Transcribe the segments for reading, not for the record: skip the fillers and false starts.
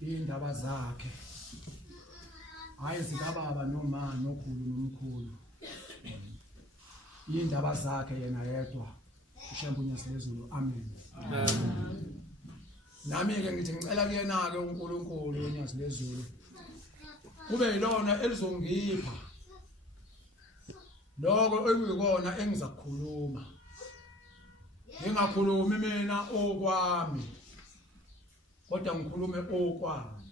indaba zakhe hayi zikababa noma nokhulu nomkhulu indaba zakhe yena yedwa Shembe uNyazi lezulu amen. Nami ke ngithi ngicela kuyena ke uNkulunkulu uNyazi lezulu kube yilona elizongipha lokho ekuyikona engizakukhuluma ngingakhulumi mina okwami kodwa ngikhulume okwami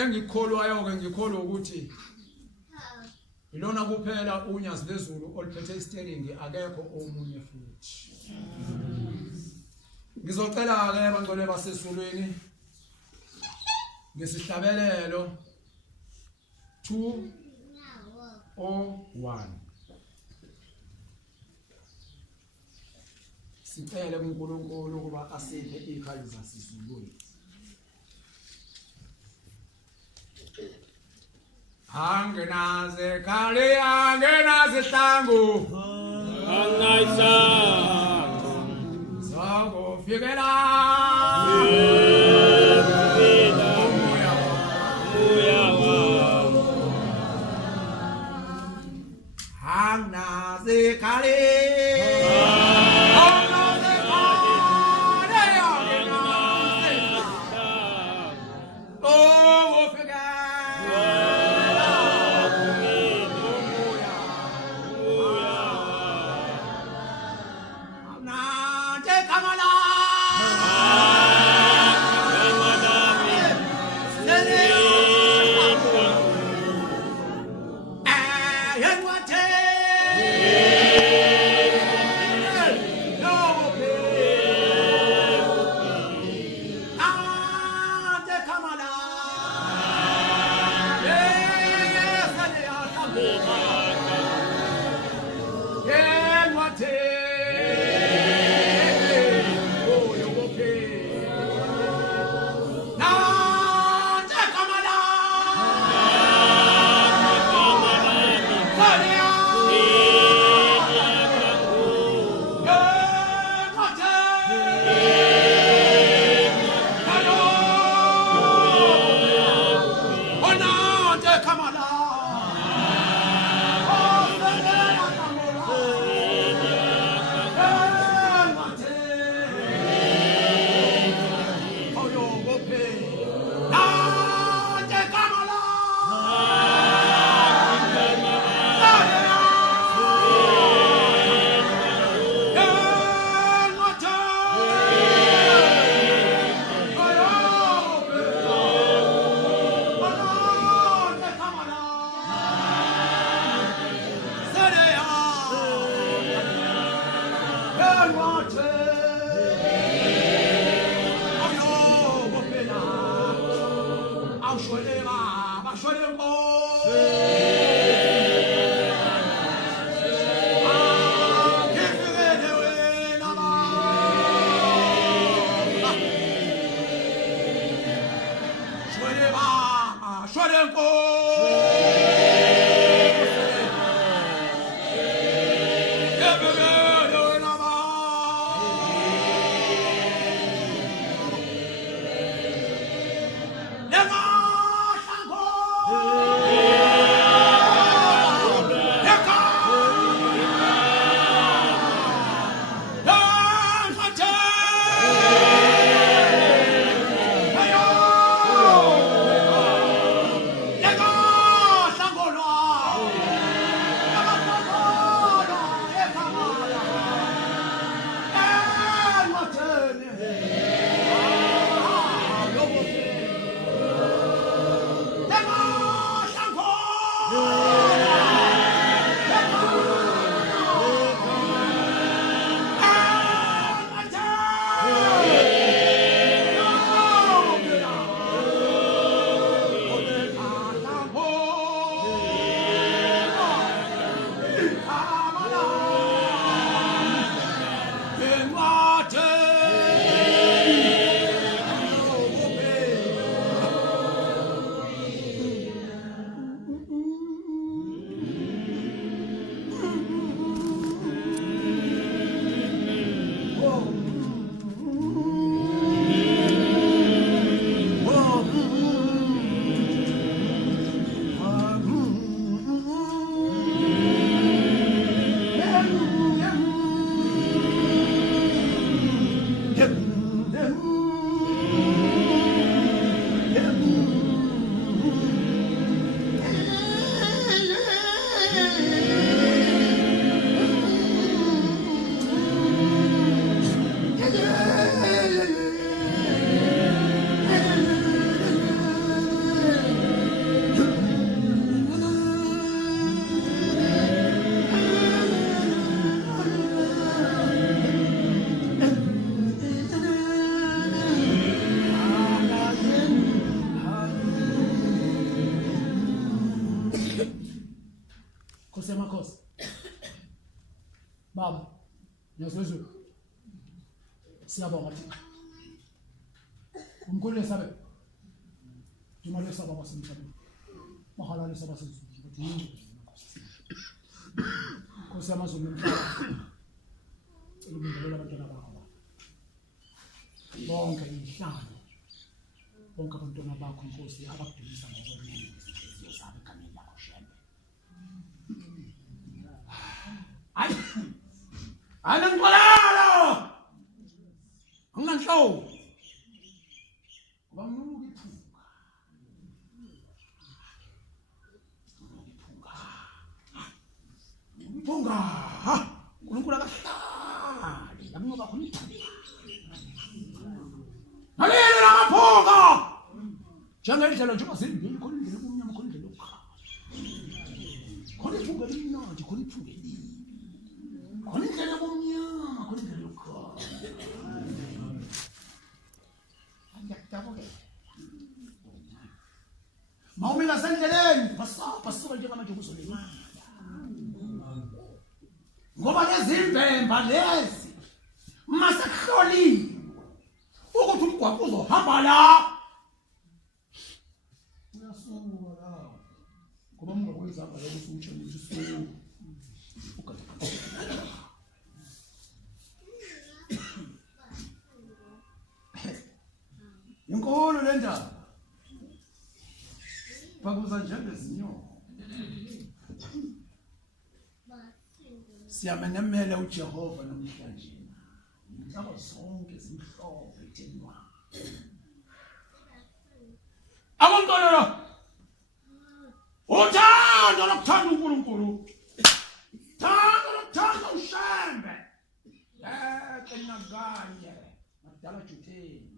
engikholwayo ke ngikholwa ukuthi ilona kuphela uNyazi lezulu oliphethe isteering akekho omunye futhi. Ngizocela ke bangcwele basesulwini ngesihlabelelo 201 sicele kuNkulunkulu ukuba asiphe ikhali zasizulwini. Angenaze khali angenaze hlangu angayizango zakufikela angenaze khali Lego! makhosi. Baba, ngiyazwezwe. Siyabonga Thixo. Umkhulu esabe. Imali esaba basemhlabeni. Mahalala esaba sezulu. Ukuthi yini makhosi. Nkosi yamazulu nomhlaba. Ilungelo labantwana bakho. Bonke inhlalo. Bonke abantwana bakho Nkosi abakudumisa ngokwenene izinhliziyo zabo egameni lakho Shembe. Hayi. Anangqolalo. Unganhlobo. Ngoba Punga, uNkulunkulu akahlali, akunoba khona ithanda. Ngalelo lamaphunga. Njengendlela nje bazimbili khona indlela kumnyama khona indlela okukhala. Khona iphunga elimnandi khona iphunga elibi. Khona indlela kumnyama khona indlela okukhala. Ngiyakuthokoza. Mawumela sendleleni, basuka njengamanje kuzolimala. Ngoba lezimbemba lezi masekuhloliwe ukuthi umgwaqo uzohamba la. Uyasuka la. Ngoba ungakwenza lapha la ukuthi utshe ukuthi usuku. Inkolo le ndaba. Bakuza njengezinyoka. Siyamenemela uJehova namhlanje. Inhloko zonke zimhlophe ethenwa. Abantwana uthando lokuthanda uNkulunkulu. Thando lokuthanda uShembe. Kenyakanye madala jutheni.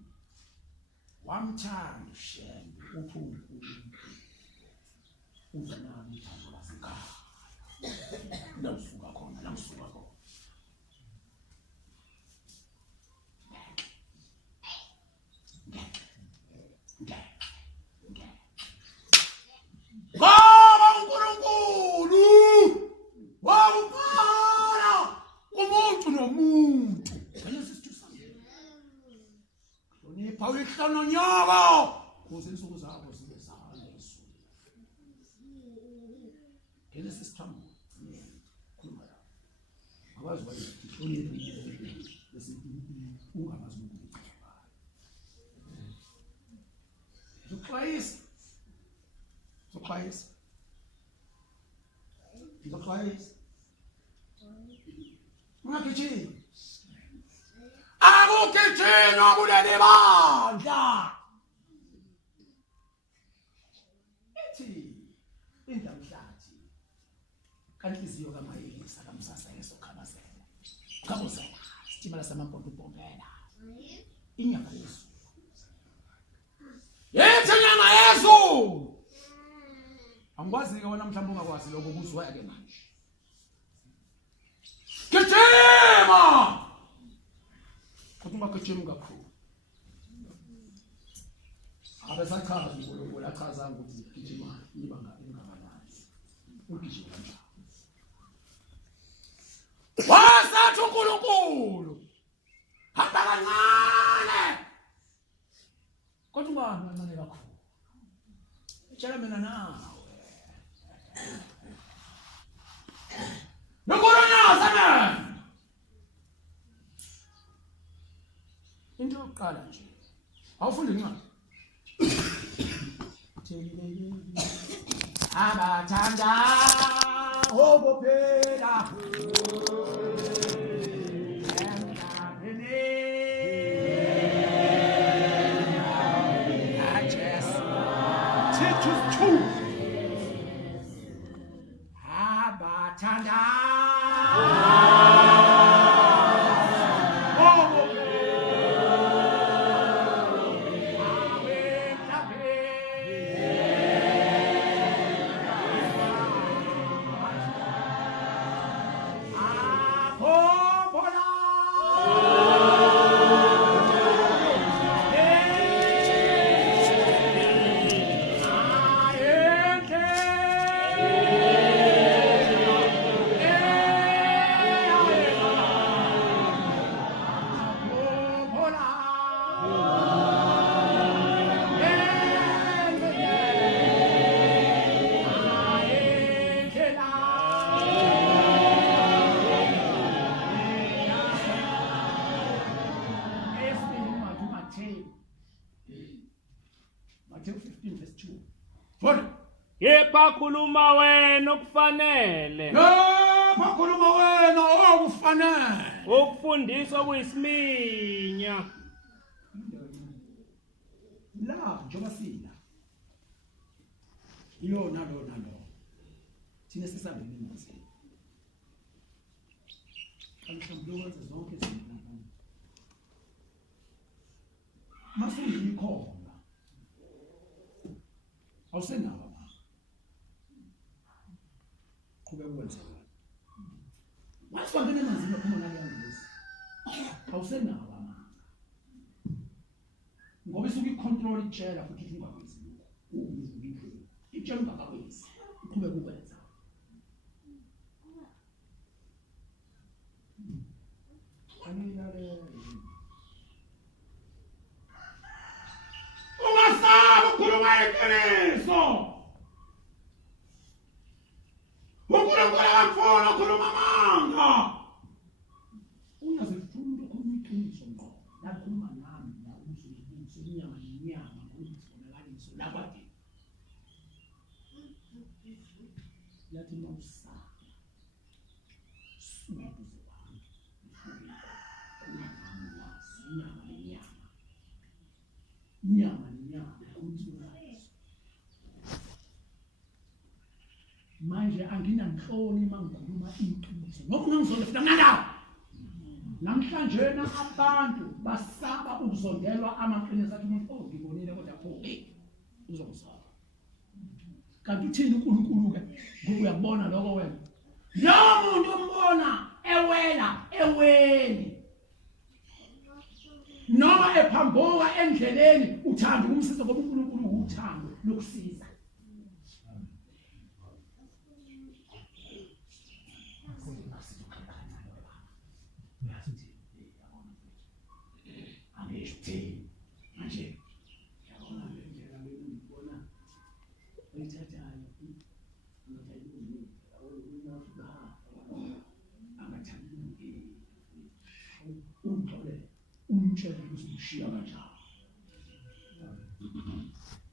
Wamthanda uShembe uNkulunkulu. Uzanami ithando lasekhaya. Namsuka khona, namsuka khona. Ngoba uNkulunkulu wawuqala umuntu nomuntu. Ayesisithu sami. Hlonipha uyihlononyoko ukuze insuku zakho zibe zande ezweni. Genesis 3. Khuluma la. Akwazi ukuhlonipha bese ungamazi ukuthi Zoxwayisa. Ungagijima. Akugijima kuleli bandla. Ethi indamhlathi. Kanti iziyo kaMayisa kaMsasa esokhabazela. Kabuzela. Sitimela samamponto bombela. Inyanga yesu. Yethi inyanga yesu. Angikwazi ke wena mhlawumbe ungakwazi lokho kuzwa ke manje. Gijima! Kodwa ungagijima kakhulu. Abesachaza uNkulunkulu achaza ukuthi gijima ibanga elingakanani. Ugijima kanjani? Wasathi uNkulunkulu hamba kancane. Kodwa ungahamba kancane kakhulu. Tshela mina nawe. uNyazi amen. Into yokuqala nje. Awufunde incwadi. Abathanda obophela. Matthew 15 verse 2. Fona. Yepha khuluma wena okufanele. Yepha khuluma wena okufanele. Ukufundiswa kuyisiminya. La njengoba sila. Lo nalo. Thina sisambele emazini. Mhlawumbe wenze zonke izinto lapha. Mase ngikhona. Awusenawo mama. Qhubeka ukwenza. Wasibambele emazini phuma nale yangozi. Awusenawo mama. Ngoba isuke icontrol itshela futhi ungakwenzi lokho. Ukuzikho. Itshela ungakwenzi. Qhubeka ukwenza. Ungasaba ukukhuluma iqiniso. uNkulunkulu akafuna ukhuluma amanga. Uyazifunda ukukhuluma iqiniso ngqo. Lakhuluma nami la uzoyibuso inyama nenyama ngokuzibonakaliso lakwade. Yathi mawusaba. Nyama manje anginanhloni mangikhuluma iqiniso ngoba ngangizonda futhi ngalawo namhlanje abantu basaba ukuzondelwa amaqiniso athi umuntu ngibonile kodwa pho uzosaba kanti uthini uNkulunkulu ke ngoba uyakubona lokho wena lo muntu umbona ewela eweni noma ephambuka endleleni uthanda ukumsiza ngoba uNkulunkulu uthando lokusiza. Manje yabona indlela ngibona uyithathayo umtshela uzishiya kanjani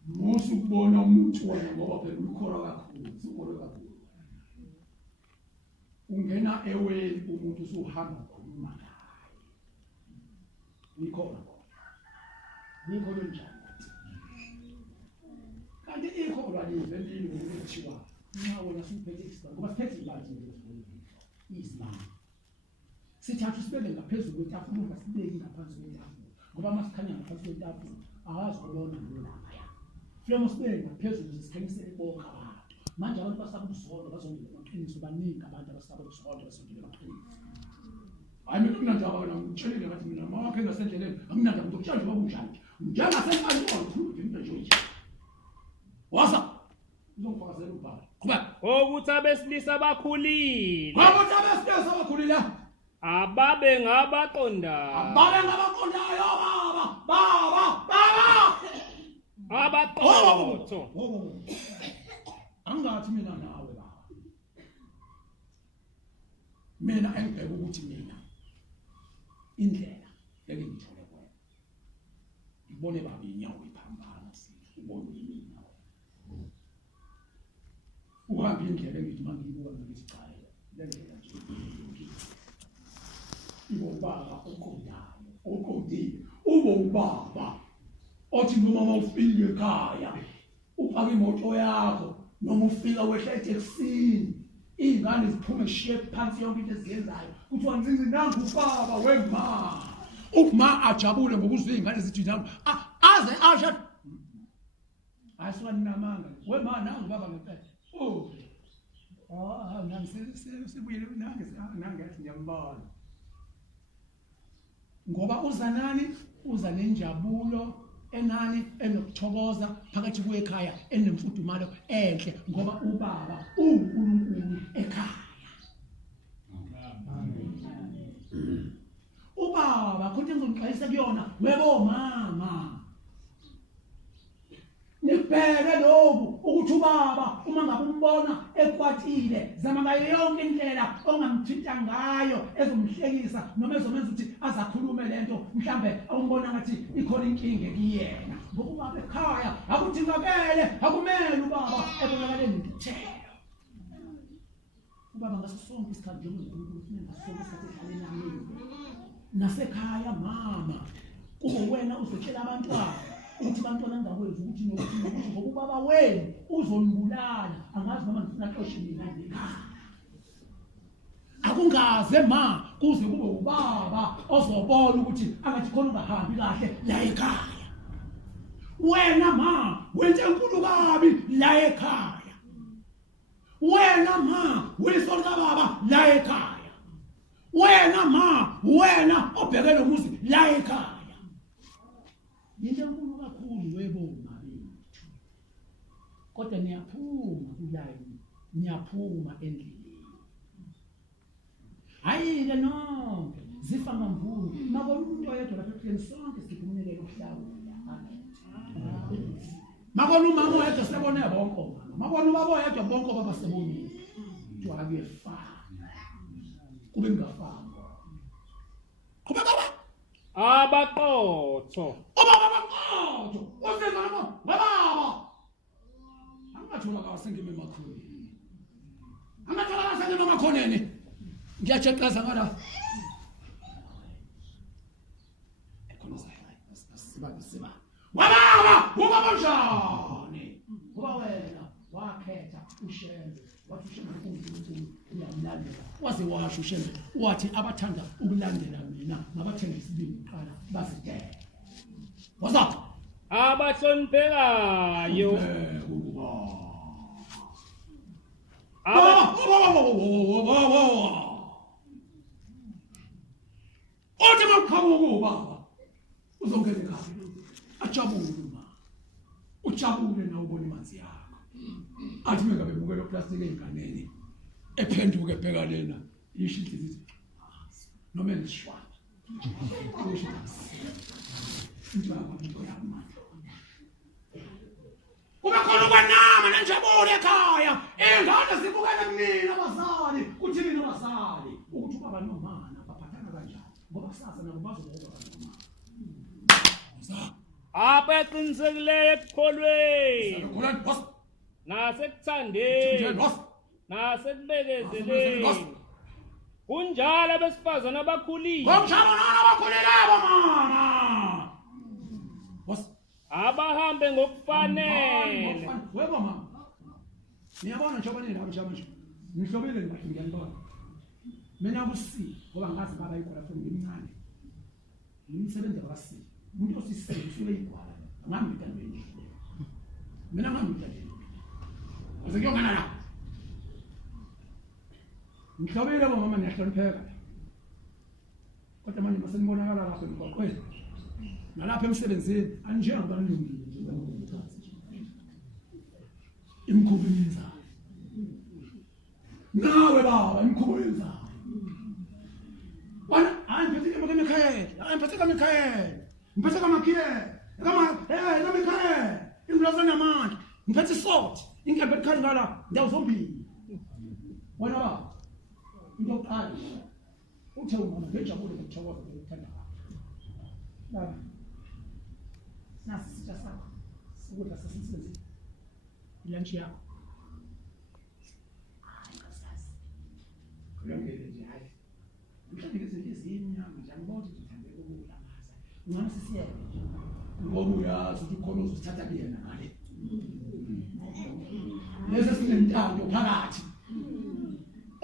musu kubona umuntu wena ngoba phela ukhora kakhulu ukhora kakhulu ungena eweni umuntu usuhamba ukhuluma ngaye nikhona njani kanti ikholwa livendini ngokuthiwa nxa wena suphethe isibani ngoba siphethe ibanzi isibani sithatha sibeke ngaphezulu kwetafula ungasibeki ngaphansi kwetafula ngoba masikhanya ngaphansi kwetafula awazi ukubona ngolapha flemo sibeke ngaphezulu sikhanyisele bonke abantu manje abantu basaba ukuzonda bazongela amaqiniso baningi abantu abasaba ukuzonda basondela amaqiniso hayi mina kunandaba wena ngitshelile ngathi mina mawakhe ngasendleleni anginanda ngizokutshela nje okunjani njengasenkantolo ukhuluma into nje wasa uzongifakazela ubhala qhubeka ukuthi abesilisa abakhulile ababe ngabaqondayo abaqotho angathi mina nawe baba mina engibheka ukuthi mina indlela engithole kuyo ngibone baba inyawo iphambana ubone mina uhamba indlela engithi mangiyibuka ngizicayela lendlela nje ubaba oqondile ubaba othi noma ufike ekhaya uphaka imoto yakho noma ufika wehla eTexini ingane ziphume eshiye phansi yonke into eziyenzayo kuthiwa nzinzi nangu ubaba wema uma ajabule ngokuzwa ingane zithi nami aze asha ayiswani namanga wema nangu baba ngempela sibuyele nange ngiyambona ngoba uza nani uza nenjabulo enani enokuthokoza phakathi kwekhaya enemfudumalo enhle ngoba ubaba uNkulunkulu ekhaya ubaba konke ngizonixwayisa kuyona webo mama nibheke lokhu ukuthi ubaba uma ngabe umbona ekwatile zama ngayo yonke indlela ongamthinta ngayo ezomhlekisa noma ezomenza ukuthi azakhulume lento mhlambe awumbona ngathi ikhona inkinga kuyena ngoba ubaba ekhaya akuthi ukuthi ngakele akumele ubaba ebonakale ngithelo ubaba ngaso sonke isikhathi njengonkulunkulu kufanele ngaso sonke isikhathi ehlale nami nasekhaya mama kube wena uzotshela abantwana ukuthi abantwana ngakwenza ukuthi nokuthi ngoba ubaba wenu uzonibulala angazi noma ngifuna xoshe mina ekhaya akungaze ma kuze kube ubaba ozobona ukuthi angathi khona ungahambi kahle la ekhaya wena ma wenze enkulu kabi la ekhaya wena ma welisonka baba la ekhaya wena ma wena obhekele umuzi la ekhaya into enkulu kakhulu webona bethu kodwa niyaphuma kulayini niyaphuma endlini ayike nonke zifa ngamvulu mabona umuntu oyedwa lapha ekhaya sonke sikhulumele ukuhlawula mabona umama oyedwa sebone bonke mabona ubaba oyedwa bonke abasebonile kuthiwa kuyefana kube ngafana kuba baba abaqotho abaqotho usenza noma baba angathola kasengime emakhoneni angathola kasengime emakhoneni ngiyajeqaza ngala siba ubaba njani ngoba wena wakhetha uShembe wathi uShembe uNkulunkulu uyamlandela waze washo uShembe wathi abathanda ukulandela mina mabathenga isibindi kuqala bazidela wazapha abahloniphekayo othi maqhamuka baba uzongena ekhaya ajabule ma ujabule na ubona imanzi yakho athi mengabe bukela plastic enganeni ephenduke ebheka lena isho inhliziyo noma elishwana usho njalo ngiyamandla kube khona ukwanama nenjabulo ekhaya ingane zibukele mina abazali kuthi mina abazali ukuthi ubaba nomama baphathana kanjani ngoba kusasa nabo bazoba abantwana abaqinisekileyo ekukholweni nasekuthandeni nasekubekezeleni kunjalo abesifazana abakhulile abahambe ngokufanele webo mama niyabona njengoba nilapha nje nihlobele ngathi ngiyantona mina kusi ngoba ngazi baba ikhola futhi ngimncane ngimsebenza kwasi umuntu osisele usuke igwala ngami ngithandweni mina ngami ngithandweni azekuyongana la ngihlobele bo mama niyahlonipheka kodwa manje masenibonakala lapha emgwaqweni nalapha emsebenzini anjengabalungile imkhubu yenzayo nawe baba imkhubu yenzayo wena ayiphethe kamakhayela ngiphethe kamakhayela ingulaza namandla ngiphethe isoti ingemphe ekhaya ngala ndawo zombili wena baba into yokuqala uthe umama ngejabule ngokuthokoza ngokuthanda baba nasi sitha sakho ukudla sasemsebenzini lunch yakho nkasazi kulungile nje hayi mhlawumbe izinto ezinyama nje angibona ukuthi uthande ukudla maza ngicela sisiyeke ngoba uyazi ukuthi khona uzosithatha kuyena ngale lezi sinentando phakathi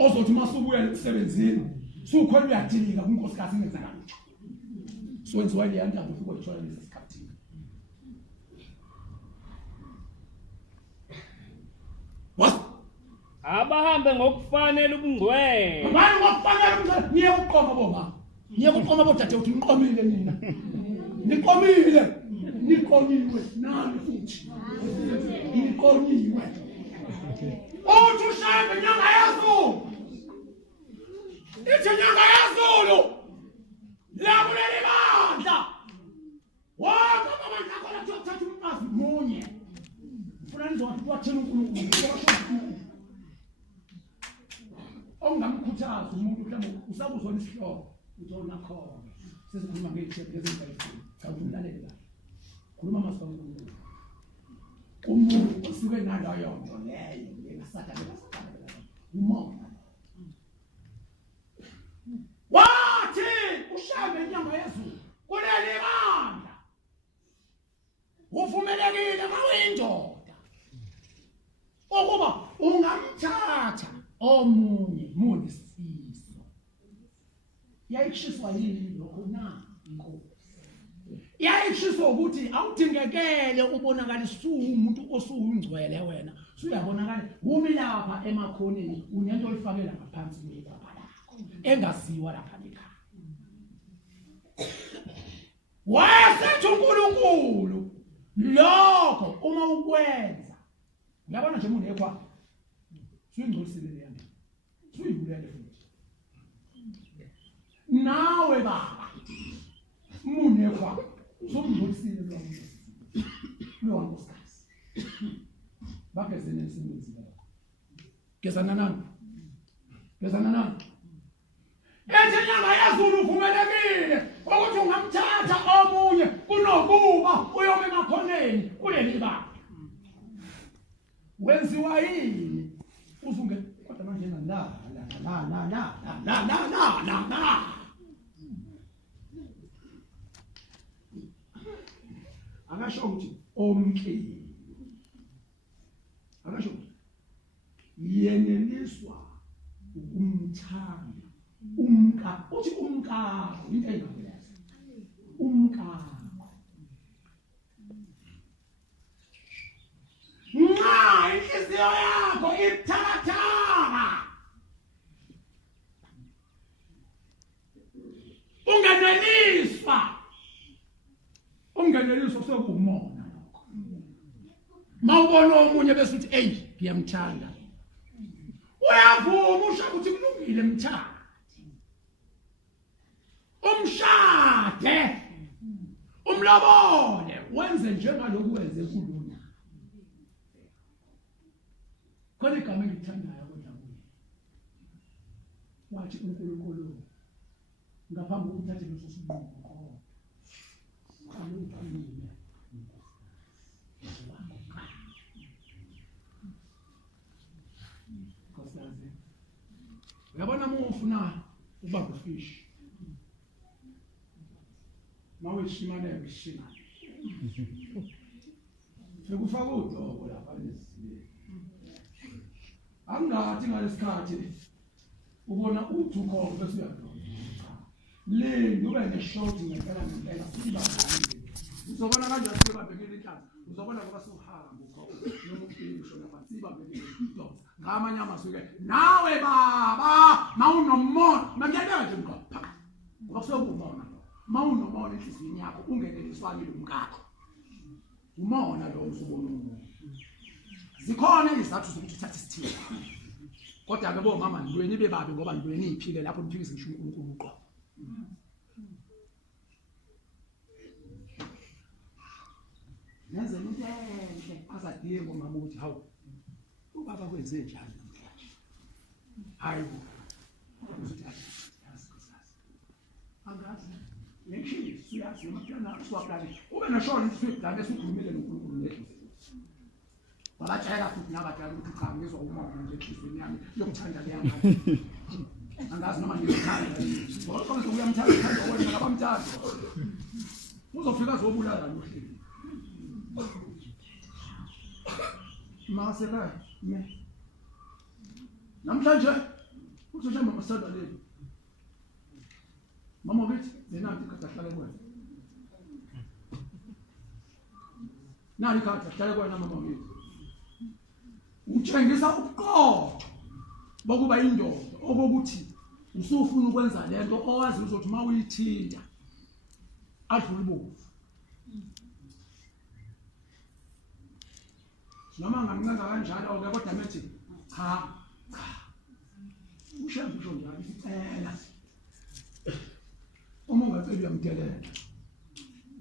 ozothi masubuya emsebenzini sukhona uyadilika kunkosikazi ingenza kanjalo sowenziwa le yantando futhi uyithola lesi sikhathi abahambe ngokufanele ubungcwele ngani ngokufanele umntwana niye ukuqoma boma niye ukuqoma bodade uthi niqomile nina niqomiwe nami futhi niqomiwe uthi uShembe nyanga yazulu ithi nyanga yazulu la kuleli bandla wonke amandla khona kuthatha umfazi munye ufuna nizothi kwathena uNkulunkulu ongamkhuthaza umuntu mhlawumbe usabuzona isihloko uthola khona sesikhuluma ngey'thebe ezingayifuni cha umlaleli kahle khuluma amazwi kaNkulunkulu umuntu osuke nalayo nto leyo ngesathane umoya wathi uShembe inyanga yezulu kuleli bandla uvumelekile mawuyindoda ukuba ungamthatha omunye munisiso yayishiswa yini lokho na inkosi yayishiswa ukuthi awudingekele ubonakalisa umuntu osungcwele wena uyabonakala umi lapha emakhoneni unento olifakela ngaphansi kwebaba lakho engaziwa lapha ekhaya wasethi uNkulunkulu lokho uma ukwenza uyabona nje umuntu ekhaya suyingcolisile le yanto suyibulele futhi nawe baba umuntu ekhaya somngcolisile lo nkosikazi bagezene isimbizi lakho gezana nani ethi inyanga yazulu uvumelekile ukuthi ungamthatha omunye kunokuba uyome emakhoneni kuleli baba wenziwa yini usunge kodwa manje la akasho ukuthi omkile akasho yeneliswa ukumthanda uthi umka into engabeleza umka nxa inhliziyo yakho ibuthakathaka ungeneliswa sokumona lokho mawubona omunye bese uthi hey ngiyamthanda uyavuma usho ukuthi kulungile mthanda umshade umlobole wenze njengalokhu wenze kulona khona igama engithandayo kodwa kuye wathi uNkulunkulu ngaphambi kokuthatha leso sinqumo alungile kosaze uyabona ufuna ubaba fish mawishimane bishina sekufaka udoko lapha lesizwe angathi ngalesikhathi ubona uthuko bese uyadonga le ube neshort ngempela siba uzobona kanjani sebabhekile inhlanzi uzobona ngoba suhamba ukho nomuqingisho lapha babhekile idonga ngamanye amasuke nawe baba mawunomoya mangiyeke nje ngapha ngoba kusokubona mawunomoya enhliziyweni yakho ungeneliswani lumkakho umona lo usubona umuntu zikhona izathu zokuthi uthathe isithini kodwa ke bo mama ndweni bebabe ngoba ndweni iphile lapho niphikisa ngisho uNkulunkulu uqo nenze into enhle azadiye ngomama uthi hawu ubaba kwenze njani namhlanje hayi uthi angazi ngithi siyazi umaplana siwaplane ube nashona ukuthi dane sikhulumele noNkulunkulu nehliziyo wabatshela futhi nabadala ukuthi cha ngizwa umoya nje enhliziyweni yami yokuthanda leyanga angazi noma ngiyithanda ngoba manje uyamthanda uthanda wena ngabamthanda uzofika zobulala nohleli mase ka me namhlanje uthi mama masada le mama bithi zenanti kahlale kwena nani kahlale kwena mama bithi utshengisa ubuqotho bokuba indoda okokuthi usufuna ukwenza lento owazi uzothi mawuyithinta adlule bovu noma ngamnqanda kanjalo ke kodwa methi cha uShembe usho njalo isicela uma ungacela uyamdelela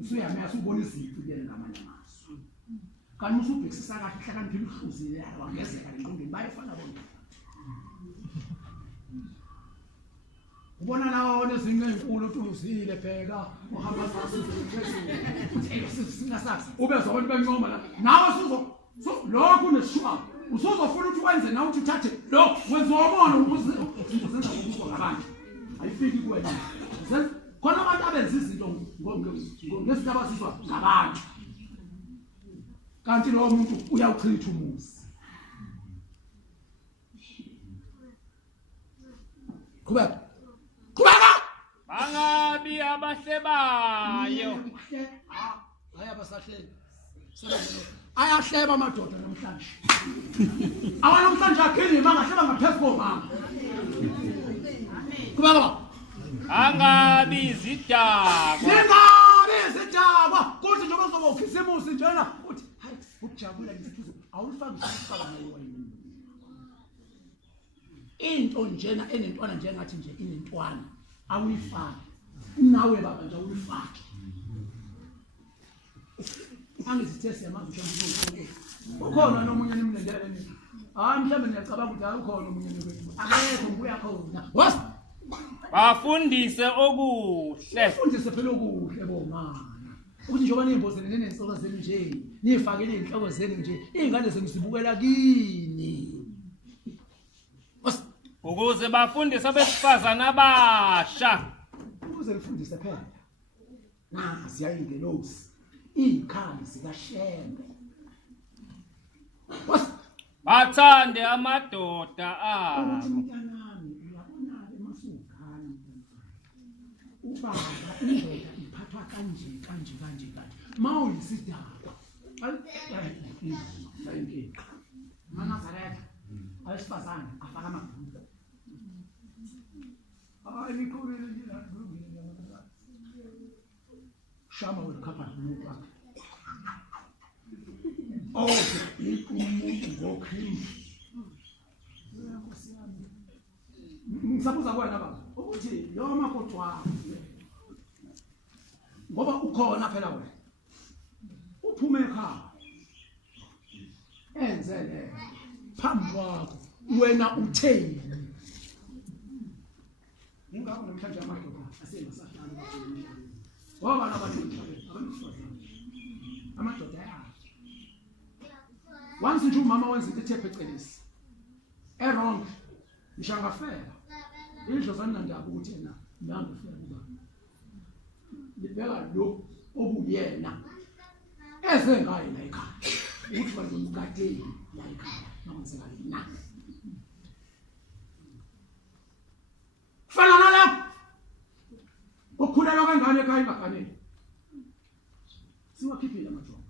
usuyamasa ubona iziphi lena ngamanye amasu kanti usubhekisisa kahle hlakaniphile uhluzile yayo wangezeka engqondweni bayefana bonke ubona lawo lezinto ezinkulu uthuzile bheka uhamba phezulu singasazi ube zona bencoma la nawe So lokho uneshuka usozofuna ukuthi wenze nawe uthi uthathe lo wenza umono ukuzenza ukuzwa ngabantu ayifiki kuwena khona abantu abenza izinto ngezinto abazizwa ngabantu kanti lo muntu uyawuchitha umuzi qhubeka bangabi abahlebayo basahleba ayahleba amadoda namhlanje awanamhlanje akhilima angahleba ngaphezulu komama qhubeka angabi izidakwa ningabi izidakwa kuthi njengoba uzoba ukhisimusi njena uthi hayi ukujabula ngisithuzo awulifaki isifaka nayo wena into njena enentwana njengathi nje inentwana awuyifaki nawe baba nje awuyifaki angizithe siyamazi ukuthi ukhona nomunye nimlendele nini mhlambe ngiyacabanga ukuthi ukhona omunye nikwethu akekho ngibuya khona was bafundise okuhle ufundise phela okuhle bomama ukuthi njengoba niyimbozene nenenhloko zenu nje nifakele inhloko zenu nje izingane zenu zibukela kini was ukuze bafundise abesifazana abasha ukuze lifundise phela siyayingelosi ikhali zikaShembe was bathande amadoda abo mntanami uyabona emasugana ubaba indoda iphathwa kanje mawuyisidakwa ayinkinga Nazareth ayisifazana afaka amabhuku likhulile nje shama ulikhapha umuntu wakhe umuntu ngokhini ngisabuza kwena baba ukuthi lo makoti wakho ngoba ukhona phela wena uphume ekhaya enzele phambi kwakho wena utheni ingakho namhlanje amadoda asengasahlali bakhona ngoba nabantu amadoda once nje umama wenza into ethe phecelezi wrong ngishangafela idlozana ndaba ukuthi yena ngangifela kuba libeka lo obuyena ezengaye la ekhaya ukuthi bazomkadeli la ekhaya nangizeka yina fana nalapho ukhulela kangane ekhaya ingafanele siwakhiphile amajongo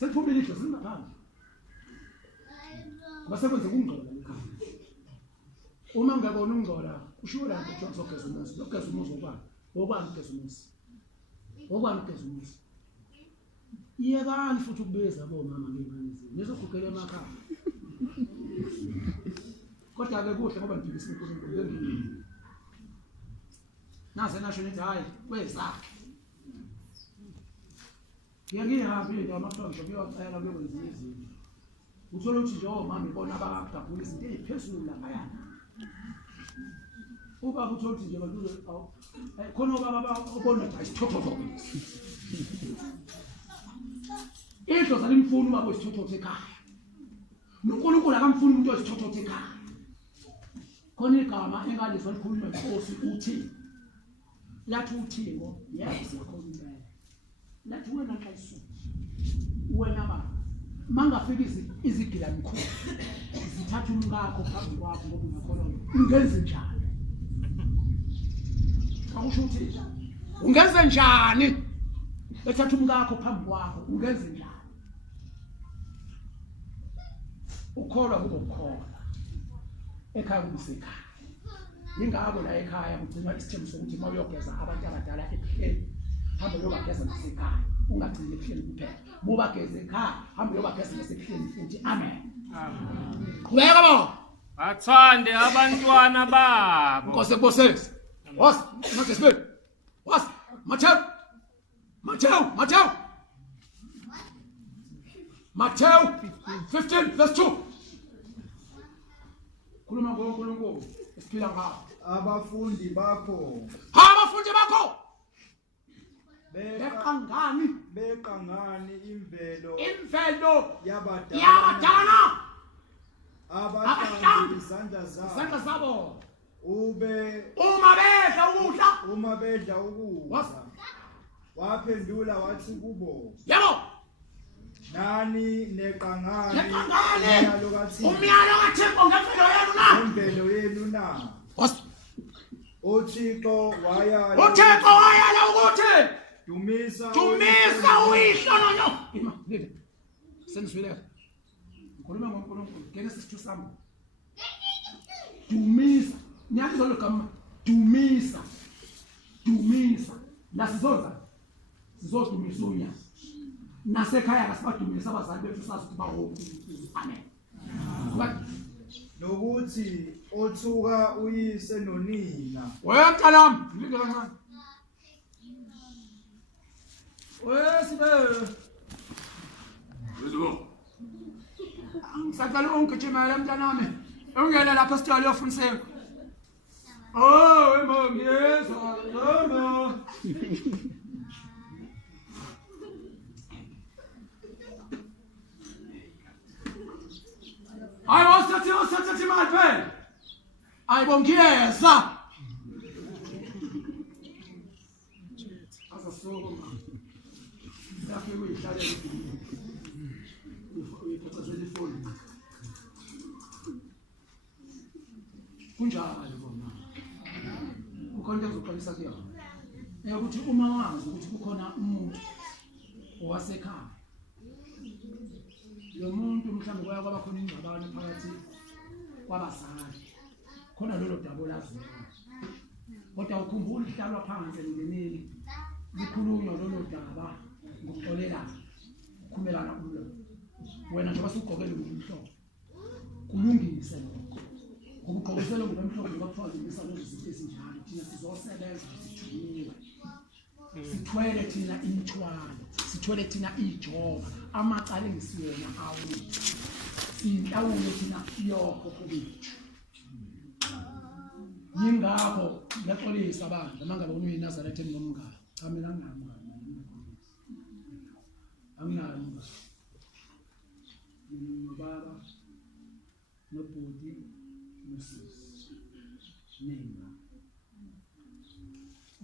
sekuphumile idlozi ngaphandle base kwenze ukungcola ekhaya uma ngabona ungcola usho la nto John sogeza umuzi lokugeza umuzi okwani ukugeza umuzi yekani futhi ukubeza bomama ngengane zenu nizogugela emakhaya kodwa ke kuhle ngoba ngibhekisa uNkulunkulu ngengini nase nasho nithi hayi kwezakhe ngiyahambi into amahlonje kuyocela kuyokwenza izinto uthola ukuthi nje omama ibona abakudabula izinto eziphezulu la ngayana ubaba uthola ukuthi nje bantu khona obaba obona ukuthi ayisithothozo into zalimfuna ubaba isithothozo ekhaya noNkulunkulu akamfuni umuntu osithothozo ekhaya khona igama engalizwa likhuluma inkosi uthi lathi uThixo yes yakhona lathi wena xayiso wena baba mangafika izigila mkhulu zithatha umngakho phambi kwakho ngoba ungakholwa ungenze njani akusho uthi ungenze njani ethatha umngakho phambi kwakho ungenze njani ukholwa ukukholwa ekhaya kusekhaya ingakho la ekhaya kugcina isithembu sokuthi mawuyogeza abantu abadala epheni hamba uyobageza nasekhaya ungagcini epheni kuphela mubageza ekhaya hamba uyobageza nasepheni futhi amen qhubeka bo bathande abantwana babo Nkosi kubosesi was not spirit was Matthew 15 verse 2 khuluma ngoNkulunkulu esiphila ngakho abafundi bakho beqangani imvelo imvelo yabadala yabadala abahlambi izandla izandla zabo zabo ube uma bedla ukudla uma bedla ukudla waphendula wathi kubo yebo nani neqangani neqangani umyalo kaThixo ngemvelo yenu na ngemvelo yenu na uThixo wayala ukuthi dumisa uyihlo nonyo sengiswile ngikhuluma ngoNkulunkulu Genesis 2 sami dumisa niyazizwa lo gama dumisa la sizodumisa uNyazi nasekhaya kasibadumisa abazali bethu sazi ukuthi bawo amen nokuthi othuka uyise nonina wemntanami ngilike kancane wesibe angisaqala ungigijimela mntanami ungene lapha sitolo yofuniseka mama ngiyezwa mama hayi wasethi imali phela ayibongiyeza asasukuma lapho kuyihlala uyiphathazela ifoni kunjalo bona ukhona uzoqalisa kuyona ukuthi uma wazi ukuthi kukhona umuntu owasekhaya lo muntu mhlawumbe kwaba khona ingxabano phakathi kwabazali khona lolo dabo laziyo kodwa ukhumbula ihlalwa phansi emndenini likhulunywa lolo daba ngokuxolelana ukukhumelana umlomo wena njengoba sugqokele ngomhlobo kulungise lokho ngokugqokisela ngomhlobo ngokuthiwa izisalo ezinjalo thina sizosebenza sijuniwe sithwele thina imithwalo sithwele thina ijoba amacala engisiyona awu sinhlawule thina yokho kubethu yingakho ngiyaxolisa abantu mangabe uNazaretha enomngane cha mina nginamngane anginayo nobaba nobhuti nosisi nina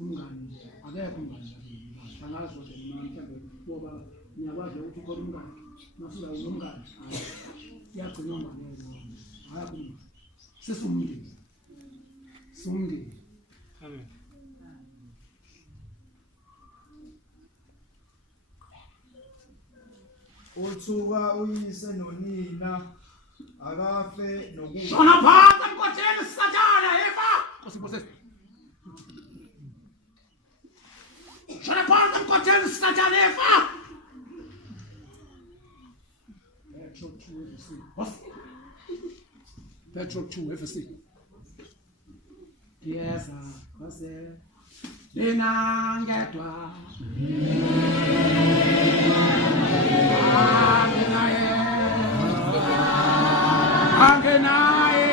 umngane nje akekho umngane angazi nje manje ngoba ngiyakwazi ukuthi ukhona umngane masuka unomngane iyagcinwa ngalezo hayi sesumndeni sumndeni amen uthuka uyise nonina akafe nokufa shona phansi emkhotheni sathana efa kusibosese shona phansi emkhotheni sathana efa Petro 2 FSC yes kose lina ngedwa angenaye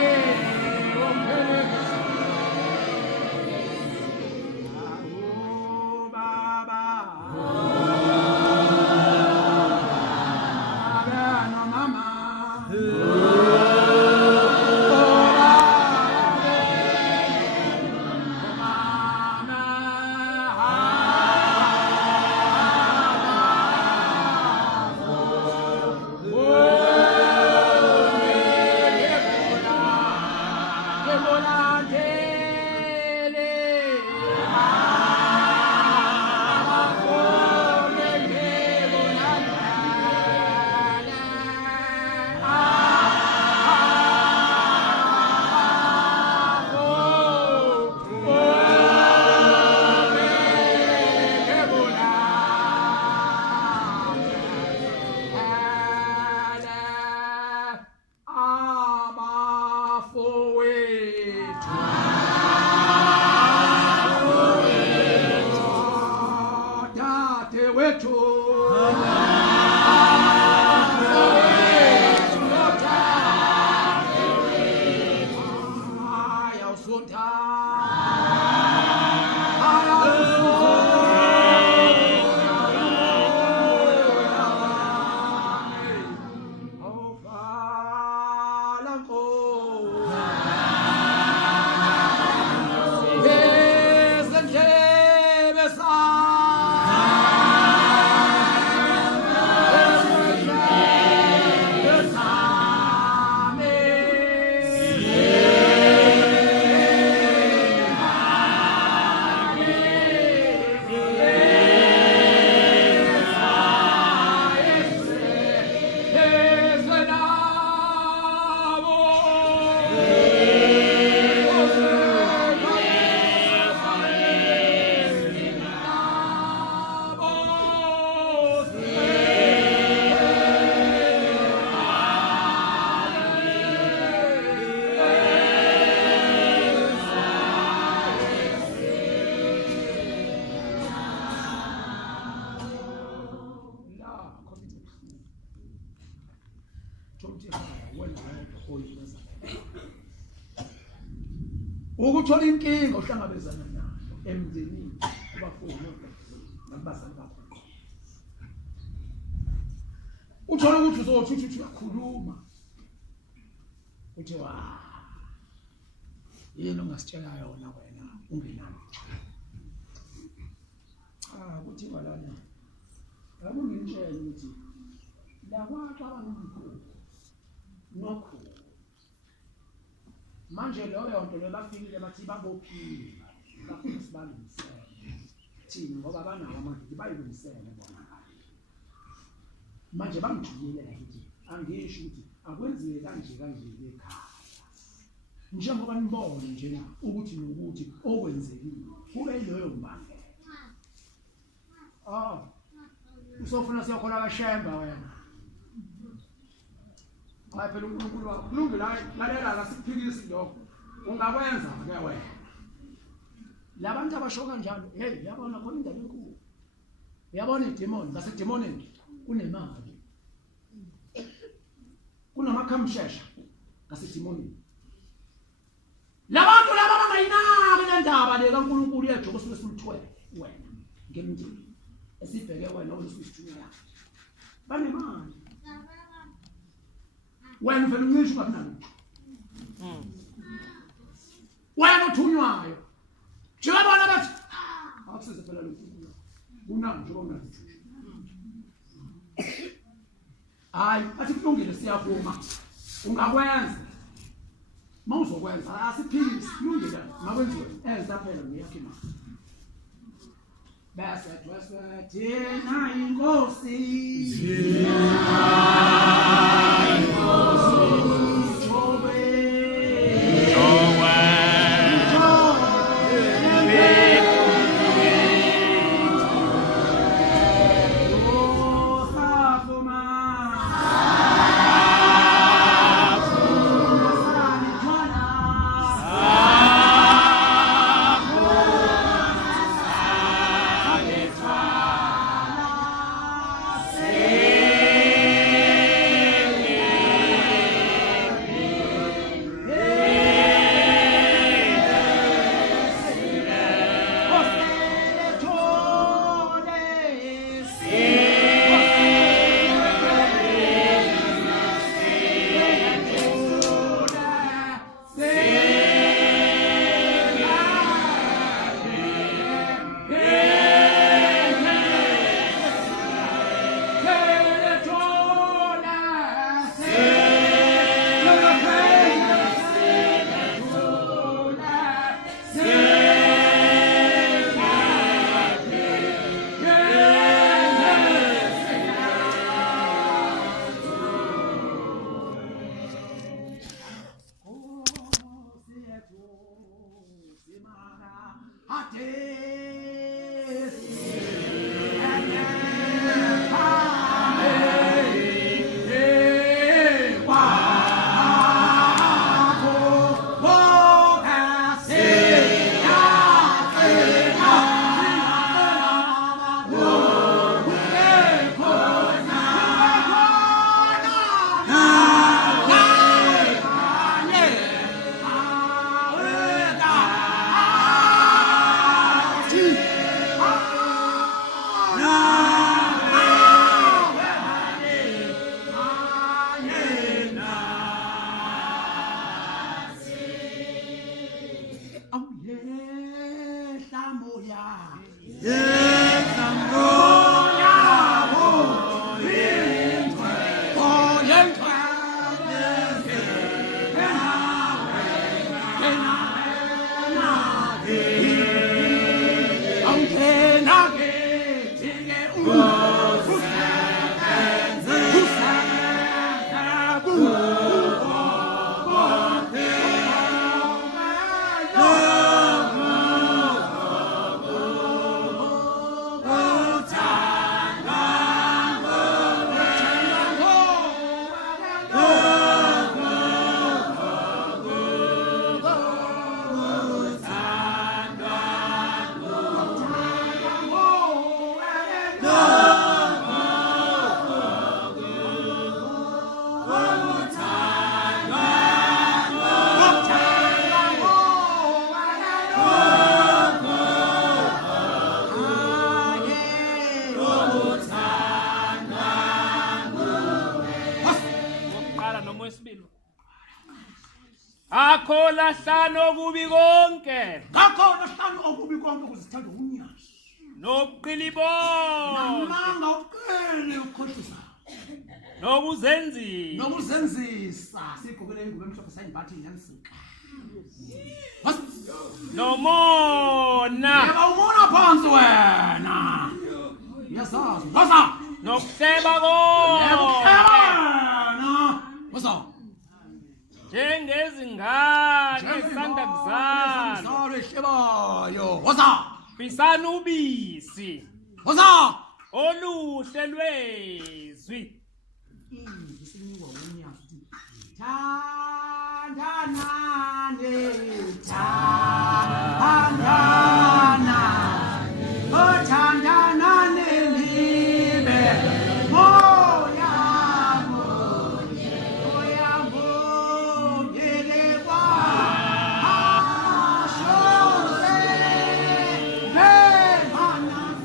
ukuthi wena holy Nazareth ukuthola inkinga ohlangabezana nayo emndenini abafowenu nabazali bakho uthola ukuthi uzothi uyakhuluma uthi wa yini ongasitshela yona wena ungenani kuthi balana akungitshela ukuthi la kwakho abanomkhulu nokho manje leyo nto lebafikile bathi babophile bafuna sibalungisele thina ngoba banawo amandla bayilungisele bona manje bangijulile ukuthi angisho ukuthi akwenziwe kanje ekhaya njengoba nibone nje ukuthi nokuthi okwenzekile kube leyo mbangela usofuna siyakhona kaShembe wena hayi phela uNkulunkulu wakho kulungile lalela la sikuphikisi lokho ungakwenza ke wena labantu abasho kanjalo hey yabona khona indaba enkulu uyabona idemoni ngasedemonini kunemali kunamakhamshesha ngasedemonini labantu laba bangayinaki le ndaba le kaNkulunkulu yethu okusuke simthwele wena ngemndeni esibheke wena olusisithumela banemali wena vele ungisho kabinalo wena uthunywayo njengabona bathi akusize phela lokhu kunani njengoba ngathi hayi athi kulungile siyavuma ungakwenza mawuzokwenza asiphilisi kulungile makwenziwe enza phela ngiyakhe na bese thina inkosi wesibili. Akhola hlano kubi konke. Ngakho hlanu okubi konke kuzithanda uNyazi. Nobuqilibo. Namanga uqele ukhohlisa. Nokuzenzisa. Sigqokele ingubo emhlophe sayimbathi nyanisika. Nomona. Yeba umona phansi wena. Yasazi. Wasa. Nokuhleba konke. Wasa. Njengezingane esanda kuzalwa. Zalo ehlebayo. Wasa. Fisana ubisi. Wasa. Oluhle lwezwi. Isinikwa uNyazi. Thandanane. Thandanane libe. Moya munye. Moya munye lewa. Ashore. Manazale.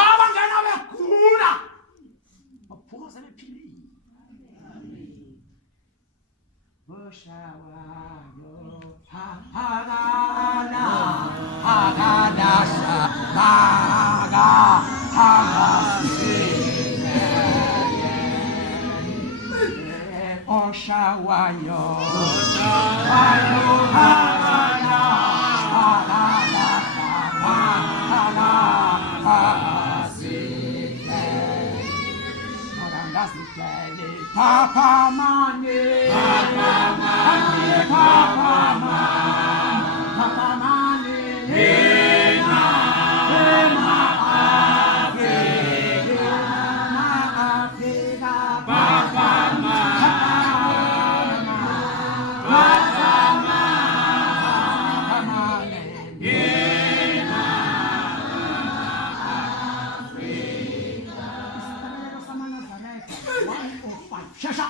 Abangena begula baphuma sebephilile. Boshawayo hakana hakadasha haga hagasile Oshawayo Oshawayo hakana hakadasha hakana Papa Mane, Papa Mane, Papa Mane, Papa Mane, Ena, Ena Africa, Africa, Papa Mane, Papa Mane, Ena Shasha.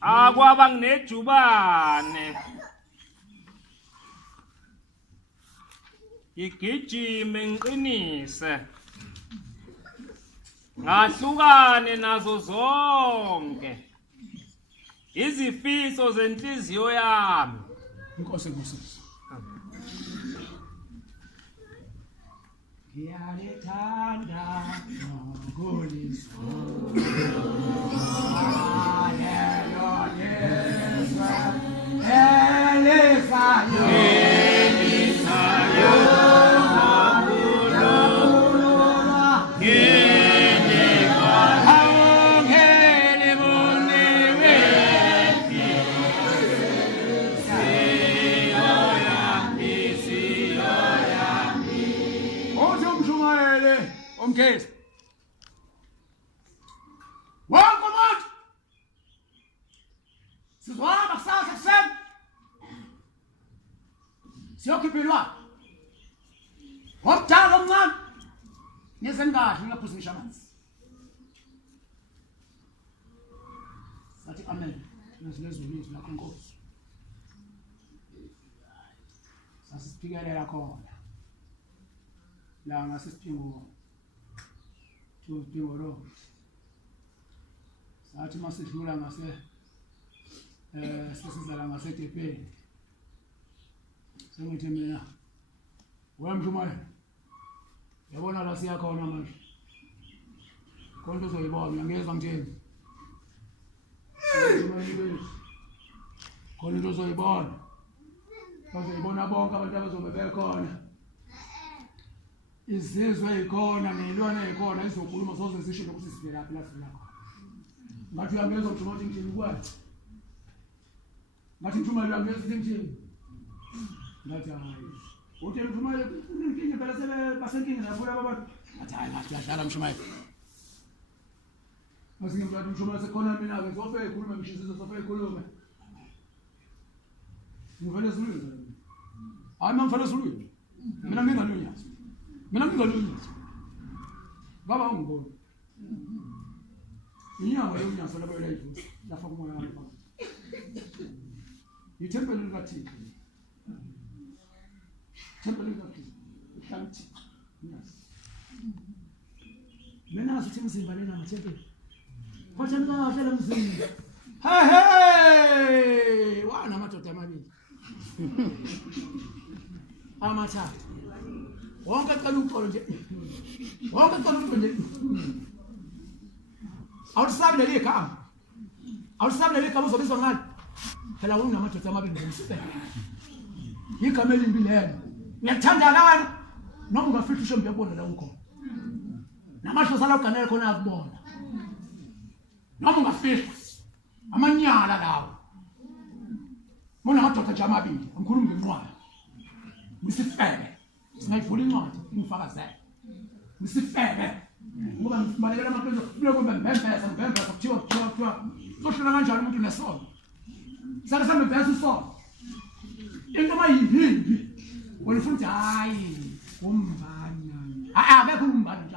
Akwaba nginejubane. Igijime ngiqinise. Ngahlukane nazo zonke. Izifiso zenhliziyo yami. Inkosi Nkosi. Ngiyalethanda ngokuliso. Umkhize. Wonke umuntu sizohamba kusasa kuseni. Siyokhipha ilwandle. Omdala omncane. Ngezenkahle ngiyaphuzisha amanzi. Sathi amen. Nezilezulizwi lakho Nkosi. Sasiphikelela khona. La ngasisiphingo Tupingoro. Sathi masidlula ngase sesizala ngase Tepeni. Sengithi mina wemjumayo. Yabona la siya khona manje. Konke uzoyibona ngiyeza ngithini. Khona into uzoyibona. Bazoyibona bonke abantu abazobe bekhona. Izizwe ikhona nelwane ikhona izokhuluma soze zisho ukuthi sivela lapha lapha. Ngathi uyangeza umjuma uthi ngithini kwathi. Ngathi umjuma uyangeza uthi ngithini. ngathi hayi uthi mshumayeli uninkinga phela sebe basenkinga nabula abantu ngathi hayi ngathi yadlala mshumayeli masinge mntu mshumayeli sekhona mina ke sofe ikhulume mshisiso sofe ikhulume ngivele ezulwini hayi mangivele ezulwini mina ngingaluNyazi baba ungibona inyanga yoNyazi labo layivusa lafa kumoya wami ithempeli likaThixo thempeli likaThixo ihlala uThixo Nyazi mina asithi mzimba lena ngathempeli kwathi nikahle lemzimba hey wana amadoda amabili amathathu wonke cela uqolo nje awusabi leli khamba uzobizwa ngani phela unamadoda amabili ngomsifela igama elimbi lelo uyathanda lana noma ungafihla uShembe yabona la ukhona namahlozi ala uganele khona akubona noma ungafihla amanyala lawo bona amadoda nje amabili amkhulumi ngenqwala misifele singayivula incwadi ingifakazele misifele ngoba ngibalekela amaqiniso kuloko mbembeza kuthiwa sohlela kanjani umuntu nesono sake sambe bese isono into mayihimbi wena ufuna ukuthi hayi umbani akekho umbani nje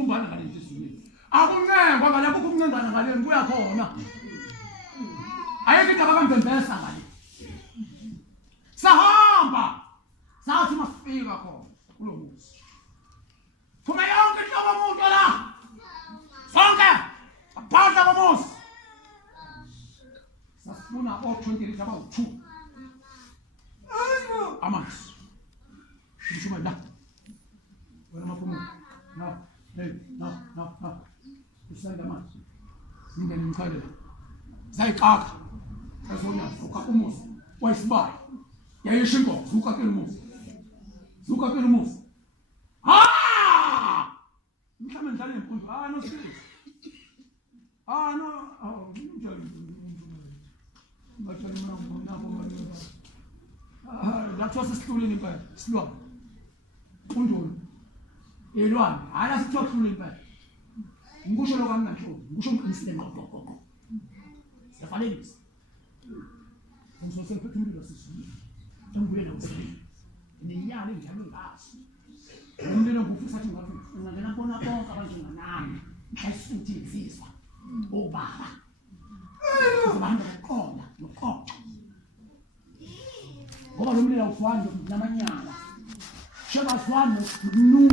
umbani ngale ntizini akuncengwa ngale akukho ukuncengana ngale kuya khona ayeke into abakambembeza ngale sahamba sathi masifika khona kulo muzi phuma yonke inhlobo umuntu la sonke aphandla komuzi sasifuna o20 litha abawu2 amanzi ngishuma la wena maphumo no usanda amanzi ngingene ngicela zayixaka ezoNyazi uka umuzi wayisibayi yayisho inkomo zuka ke umuzi mhlawumbe ngidlala imfundo no serious no That's what's slowly in bed. Slow. Undul. Elwan. I just talk slowly in bed. Ngusho lo kamna show. Ngusho instant go. Stefanis. Ngusho sempre tudo isso. Ngubule lo sisi. Ninyali njalo ngasi. Ngumlelo ngufusa thi ngathi ngingena bona bonke abantu nganami. Ayisuthi insizwa. Obaba. Abantu bekhona noqoqo. Ngoba lo mlilo ufwanda namanyala. Sheba swanda nu.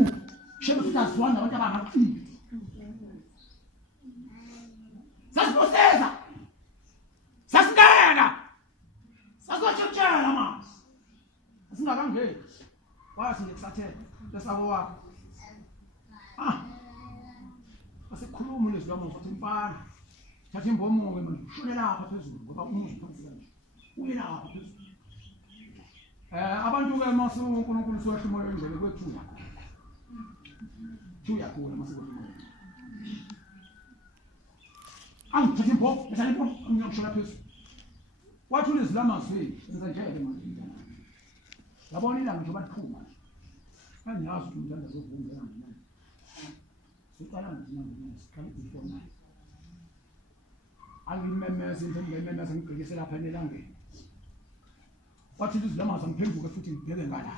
Sheba swanda abantu abangaqini. Sasiboseza. Sasingena. Sasotshela mama. Singakangeni. Wathi ngisathela lesabo wakho. Asikhuluma lezi lamo ukuthi impana. Thatha imbomo ke manje. Shone lapha phezulu ngoba umuzi phansi kanje. Uye lapha phezulu. Abantu ke mase uNkulunkulu siwasho moyo engcwele kwethu yakho. Uyakhona mase kwethu. Angithathe imbomo, ngithathe imbomo, ngiyokushona phezulu. Wathi ulizilamazi senza njeke manje. Yabona ilanga nje baphuma. Angiyazi ukuthi umntana zovungela mina. Siqala nje siqala ukufona. Angimemeza into ngimemeza ngigqikise lapha nelangeni. Wathi izilamazi ngiphenduke futhi ngibheke ngala.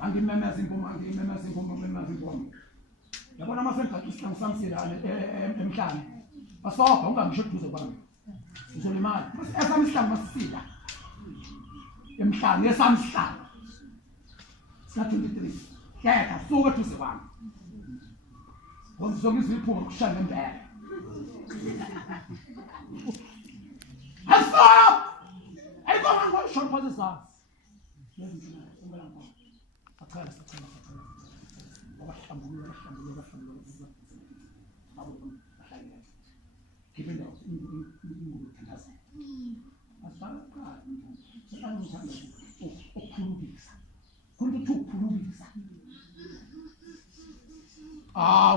Angimemeza inkomo. Yabona masengathi isihlangu sami silana emhlanje. Basoba ungangisho duze kwami. Uzolimala. Esami isihlangu masisila. Emhlanje esami isihlangu. Sa23. Khetha suka duze kwami. Ngizongizwa iphuma kushaya ngempela. Stop! Hey, go on, short for this house.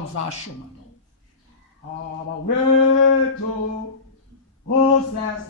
Uzasho manje. Wethu Who says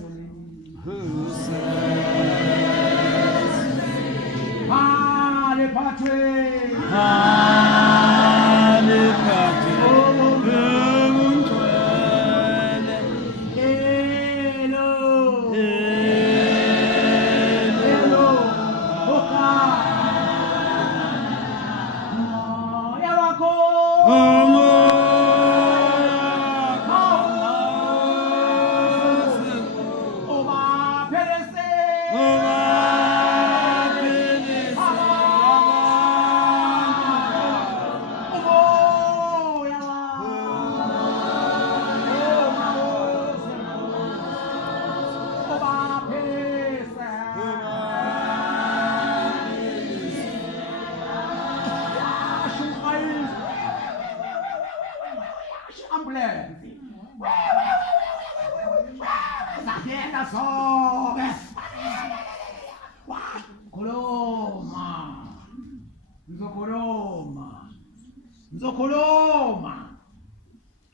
Ngizokhuluma.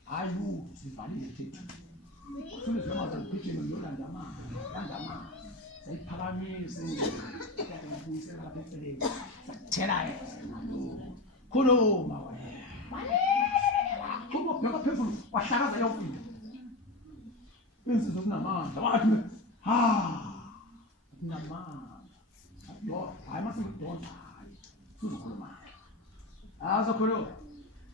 Hayi bu sivalile thethu. Sule sema ukugijima ngiyolanda amanzi. Landa amanzi. Sayiphakamisa ngiyabuyisela lapha eceleni. Sathela khuluma wena. Kuba bheka phezulu wahlakaza yonke into. Insizwa kunamandla. Wathi ha. Kunamandla. Yo, hayi masikudonsa. Sizokhuluma. Azokhuluma.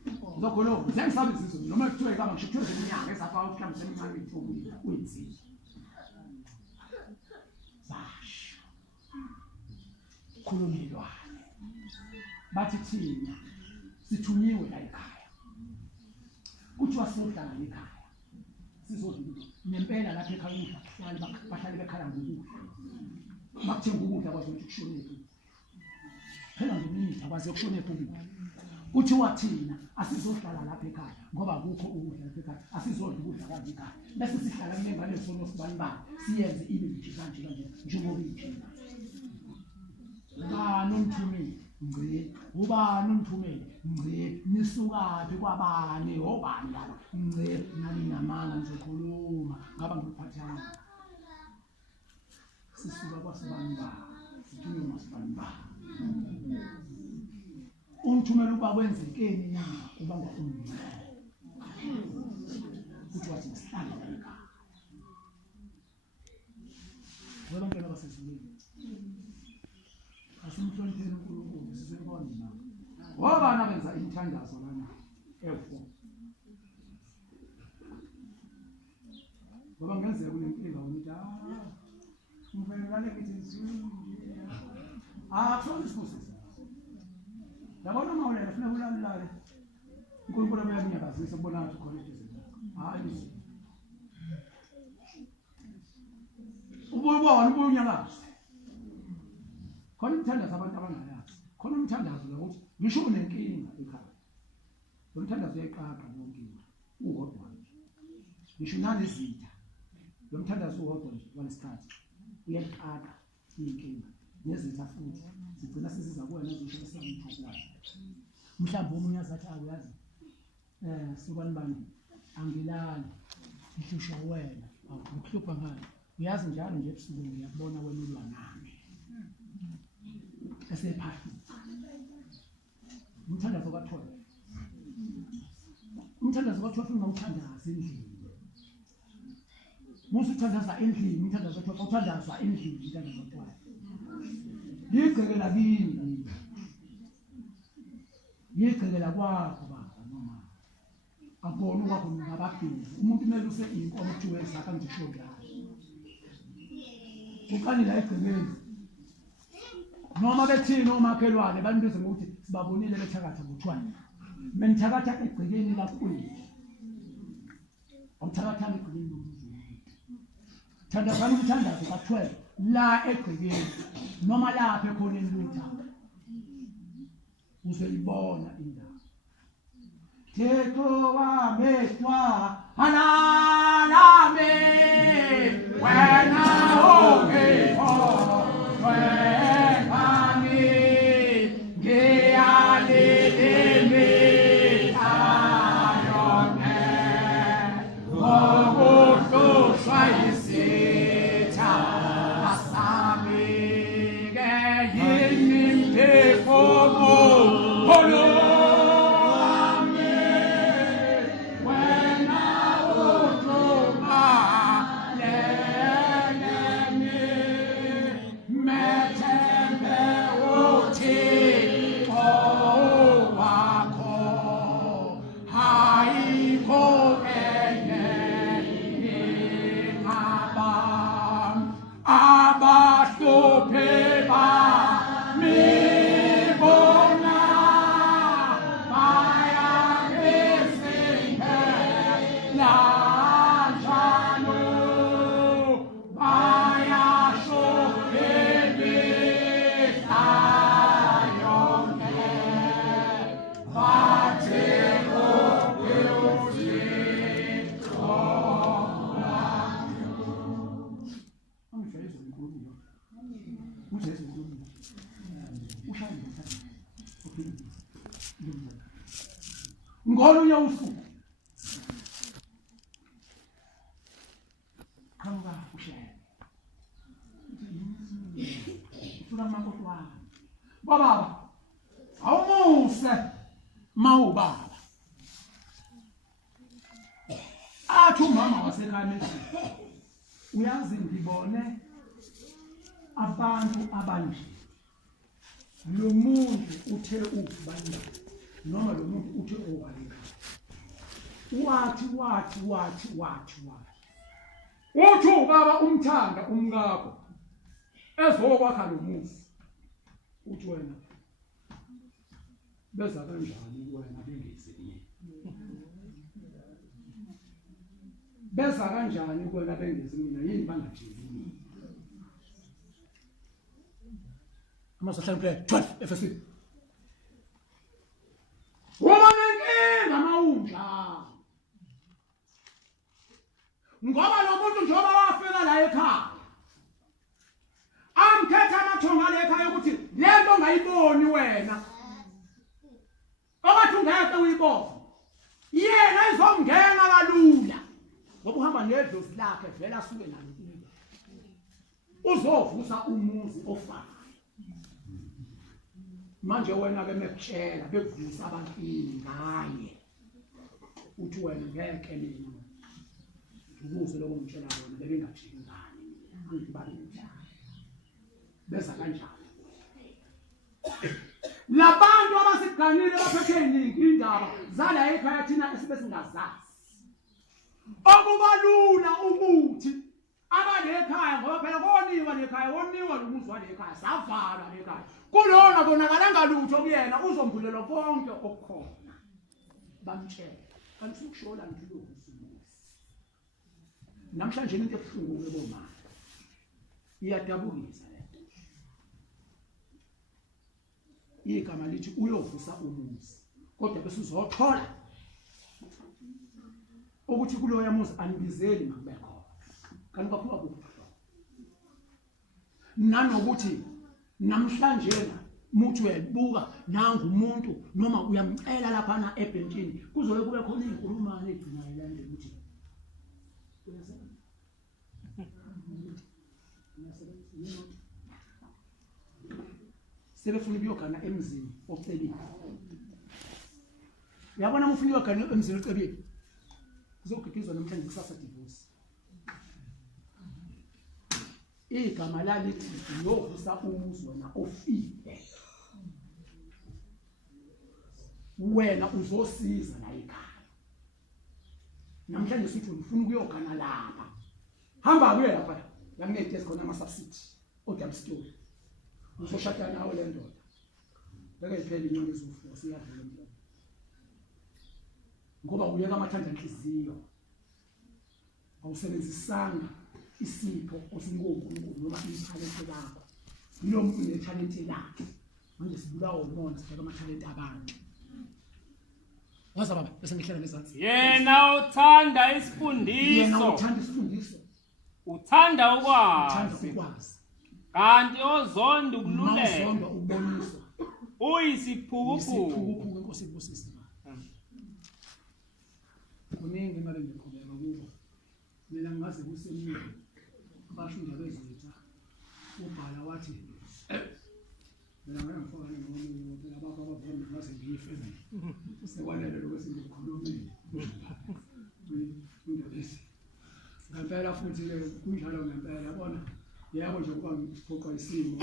Ngizokhuluma. Sengisabe isizwe noma kuthiwe igama ngishithwe zeminyaka esapha ukuhlamba semincane ithubu uyinzile. Basho. Khulumelwane. Bathi thina sithunyiwe la ekhaya. Kuthiwa sizohlala ekhaya. Sizodlula nempela lapha ekhaya bahlale bekhala ngokudla. Bakuthenga ukudla kwazi ukuthi kushonephi. Phela ngeminye akwazi ukushonephi ukudla. Kuthiwa thina asizohlala lapha ekhaya ngoba akukho ukudla lapha ekhaya. Asizodla ukudla kwazi ekhaya. Bese sihlala kulengane sono sibanibani. Siyenze ibe nje kanje njengoba ijina. Ubani umthumeli? Ngci. Ubani umthumeli? Ngci. Nisukaphi kwabani? Obani laba? Ngci. Nani namanga ngizokhuluma ngaba ngiphathana. Sisuka kwasibanibani. Sithunywe masibanibani. Umthumela uba kwenzekeni na kubanga umncane. Kuthi wathi sihlale la ekhaya. Ngoba ngeke basezulwini. Asimhlonipheni uNkulunkulu sizibona na. Ngoba nabenza imithandazo lana efo. Ngoba ngenzeka kunenkinga wona ngivele ngale ngithi izulu. Kusona isifusi. Yabona mawulela funa ulalale. uNkulunkulu uyanyakazisa ubona ukuthi khona izinto. Hayi. Ubona ubunyakazi. Khona umthandazo abantu abangayazi. Khona umthandazo ukuthi ngisho unenkinga ekhaya. Lo mthandazo uyayiqaqa yonke into. Uhodwa nje. Ngisho nalezitha. Lo mthandazo uhodwa nje walesikhathi. Uyayiqaqa inkinga. Nezitha futhi sigcina sisiza kuwena ngisho esamthakala. Mhlawumbe uMnyazi athi akuyazi. Sibanibani angilali. Ngishusha wena. Ukuhlupha ngani? Uyazi njalo nje ebusuku ngiyabona wena ulwa nami. Esephahla. Umthandazo kaThixo. Umthandazo kaThixo ungawuthandaza endlini. Musu uthandaza endlini, umthandazo kaThixo uthandaza endlini umthandazo kaThixo. Yigcekela kini. Yigcekela kwakho baba noma. Akubona kwakho ngababhili. Umuntu kumele use inkomo kuthiwe zakhe ngizisho kahle. Uqani la egcekeni. Noma bethini omakhelwane bandibize ngokuthi sibabonile bethakatha ngothwana. Menithakatha egcekeni lakuqini. Awuthakatha egcekeni lomuzi. Thandazani umthandazo ka12 la egcekeni noma lapha ekhona enlutha. Uzoyibona indaba. Thixo wamethwa halala me wena ongekho wena ngiyalelele ayone ngokuhloswa yisitha asami ke yini mphefumulo ukhuluma uJesu ukhuluma ushaya ngolunye usuku khamba ushaya ufuna makotwana baba awumuse mawubaba athi umama wasekhaya uyazi ngibone abantu abanje lo muntu uthe ukubanda noma lo muntu uthe okwaleka wathi uthi ubaba umthanda umkakho ezokwakha lo muzi uthi wena beza kanjani wena bengezinye beza kanjani wena bengezinye yini bangathini amasahlanu play 12 efesini uma nenkinga mawunja ngoba lo muntu njengoba wafika la ekhaya amthetha amathonga la ekhaya ukuthi lento ongayiboni wena obathi ungeke uyibone yena izomngena kalula ngoba uhamba nedlozi lakhe vela asuke nalo uzovusa umuzi ofana manje wena ke mekutshela bekuvusa abantu ngaye uthi wena ngeke mina ukuze lokho ngitshela bona bebengathini ngani angibani beza kanjani labantu abasiganile baphethe iningi indaba zala ekhaya thina esibe singazazi okubalula ukuthi abalekhaya ngoba phela woniwa lo muzi walekhaya savala lekhaya kulona bonakala ngalutho kuyena uzombulelwa konke okukhona bamtshela kanti ukushola ngilo namhlanje into ebuhlungu ke bomama iyadabukisa lento igama lithi uyovusa umuzi kodwa bese uzothola ukuthi kuloya muzi anibizeli makube khona kanti kakhulu kubuhlungu nanokuthi namhlanje muthi uyabuka nanga umuntu noma uyamcela lapha na ebhentshini kuzobe kube khona izinkulumo egcinayo lande ukuthi sebefuna ukuyogana emzini ocebile yabona ufuna ukuyogana emzini ocebile kuzogidizwa namhlanje kusasa divorce igama lalithi uyovusa umuzi wena ofile wena uzosiza la ekhaya namhlanje sithi ufuna ukuyogana lapha hamba kuye lapha yakunethe khona ama subsidy odam story uzoshada nawe le ndoda beke iphela inyoni izofuza siyadlula njalo ngoba uyeka amathanda enhliziyo awusebenzisanga isipho osingonkulunkulu noma italente lakho lo muntu netalente lakhe manje sibulawa umoya sifaka amatalente abantu waza baba bese ngihlela nezansi yena uthanda isifundiso uthanda ukwazi kanti ozonda ukululeka uzonda uboniswa uyisiphukuphuku Nkosi ibusise kuningi imali ngiqhubeka kubo mina ngaze kusemini abasho indaba ezintsha ubhala wathi mina ngiyamfaka ngomunye phela baba abavuma ngaze ngiyife sekwanele lokho singikukhulumile indaba esi ngempela futhi kunjalo ngempela yabona yabo nje kuba ngiphoqa isimo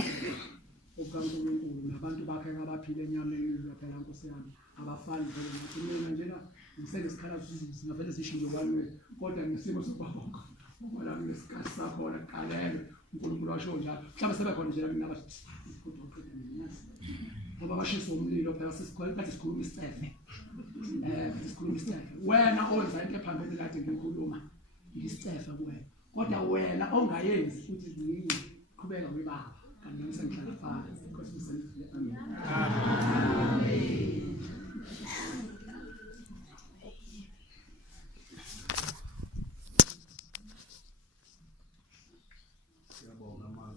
okaNkulunkulu nabantu bakhe abaphile enyameni phela Nkosi yami abafani vele ngathi mina njena ngisenesikhala singavele sisho nje kwalwe kodwa ngesimo sokwabonga ngoba ngesikhathi sakhona qalelo uNkulunkulu washo njalo mhlawumbe sebekhona nje mina bathi ngoba bashisa umlilo phela sisikhona kathi sikhuluma isicefe sikhuluma isicefe wena onza into ephambili kade ngikhuluma isicefe kuwena kodwa wena ongayenzi futhi ngiqhubeka ngibaba kanti ngisengihlala phansi Nkosi usenze amen amen siyabonga mama